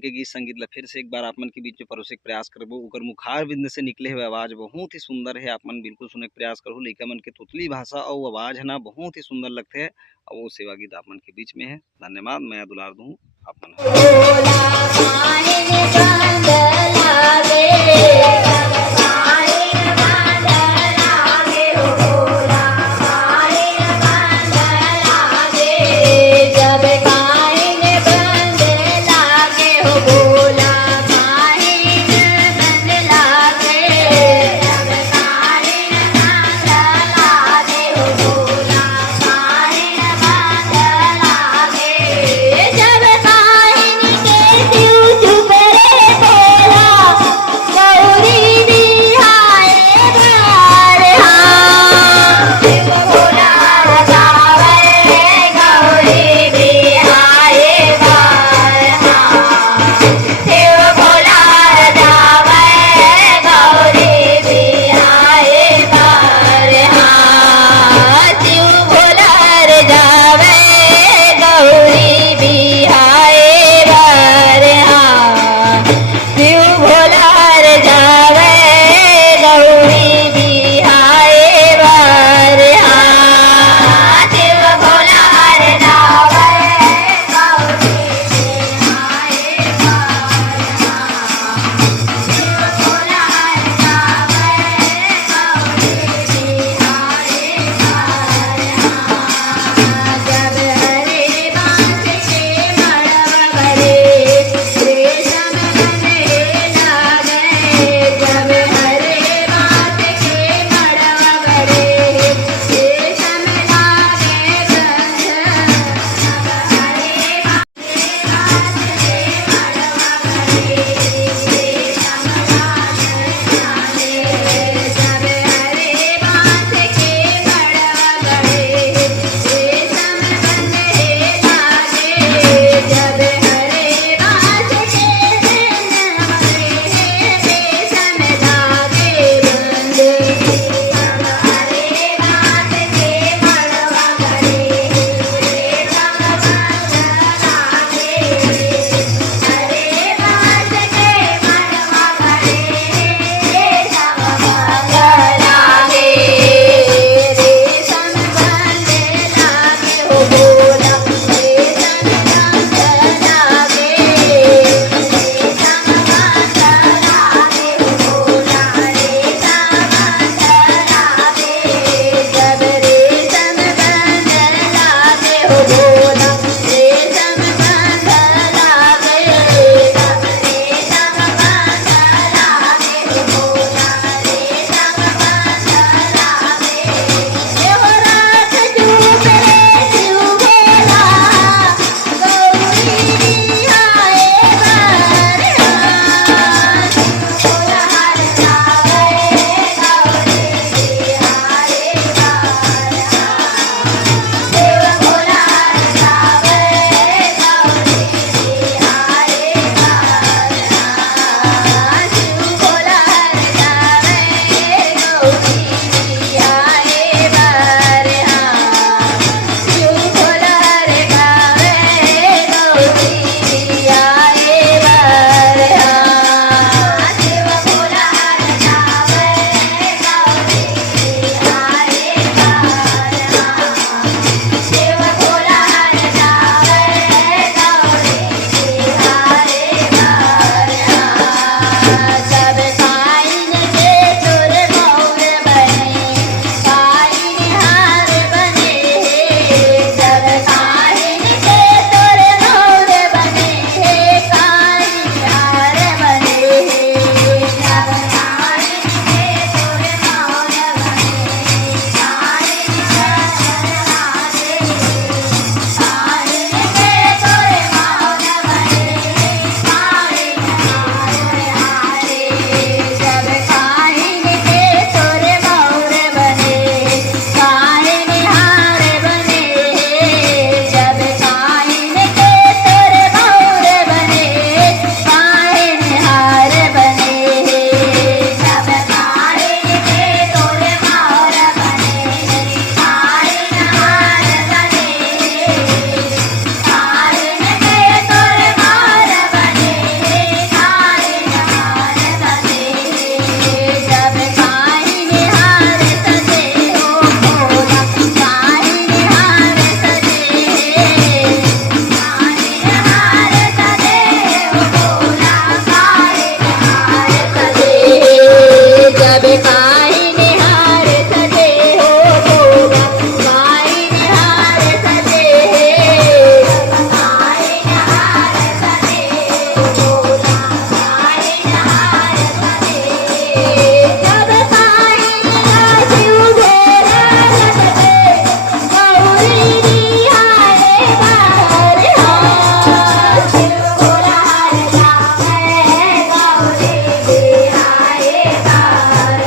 रंग के गीत संगीत ला फिर से एक बार आप मन के बीच में परोसे के प्रयास करबो। ओकर मुखार बिंद से निकले हुए आवाज बहुत ही सुंदर है, आप मन बिल्कुल सुने के प्रयास करहु। लइका मन के तोतली भाषा और आवाज है ना बहुत ही सुंदर लगथे और वो सेवा गीत आप मन के बीच में है। धन्यवाद, मैं दुलार दूँ आप मन। गौरी सब काई निहार सजे हो भोला काई निहार सजे सब काई निहार सजे हो भोला काई निहार सजे सब काई निहार शिव भोला सजे गौरी निहारे बाहर हार शिव भोला हर जाए गौरी निहारे बाहर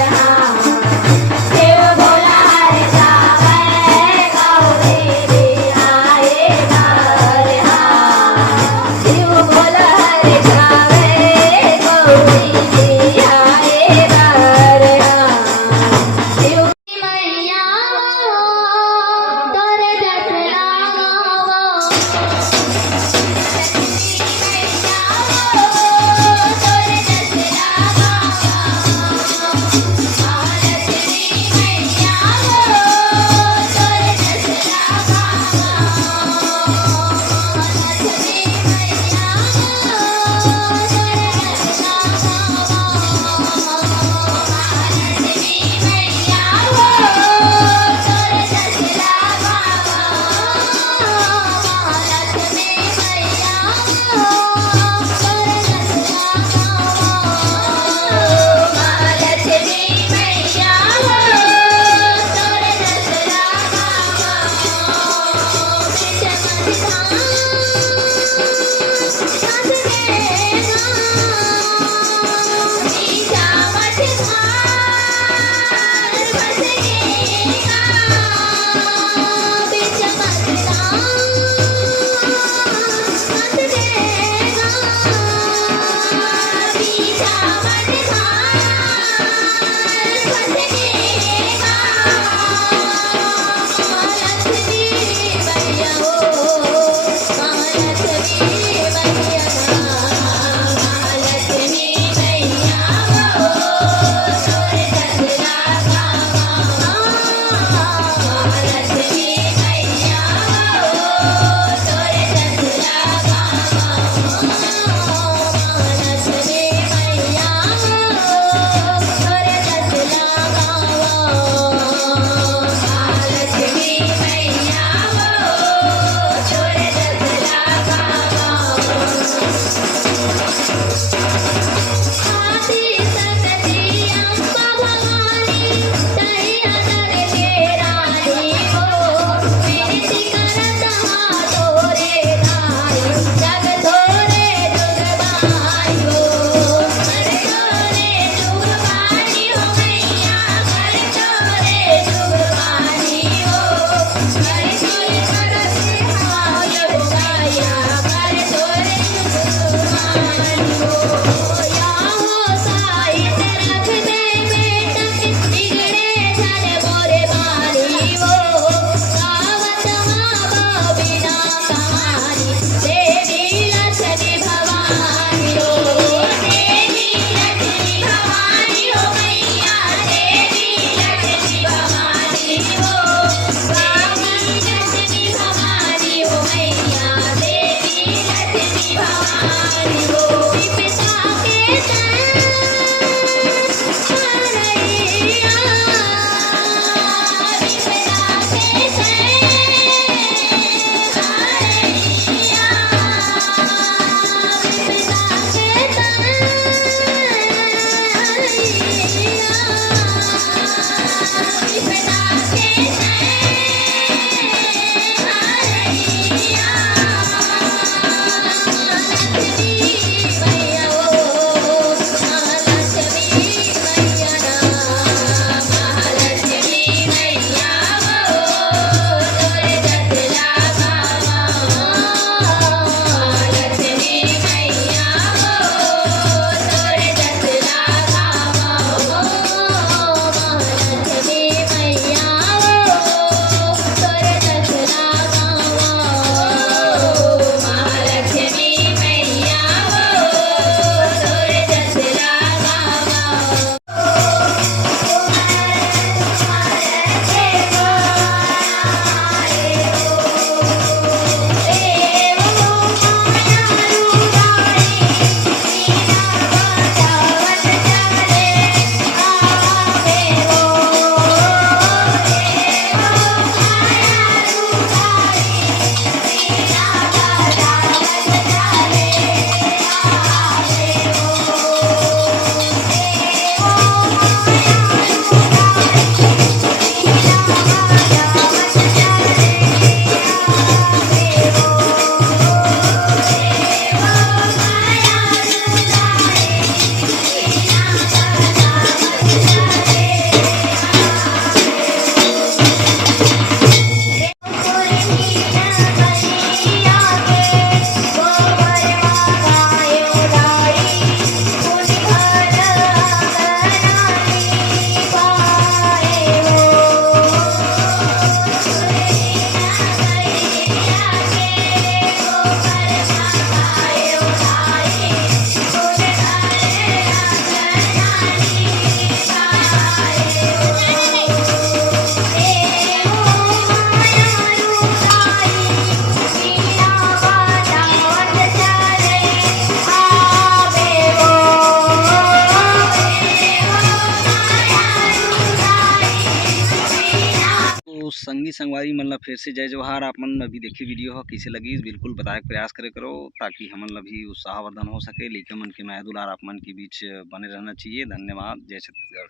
संगी संगवारी मन ला फिर से जय जोहार। आप मन अभी देखी वीडियो ह कइसे लगिस बिल्कुल बताए के प्रयास करे करो, ताकि हमन ला भी उत्साहवर्धन हो सके। लइका मन के माया दुलार आप मन के बीच बने रहना चाहिए। धन्यवाद। जय छत्तीसगढ़।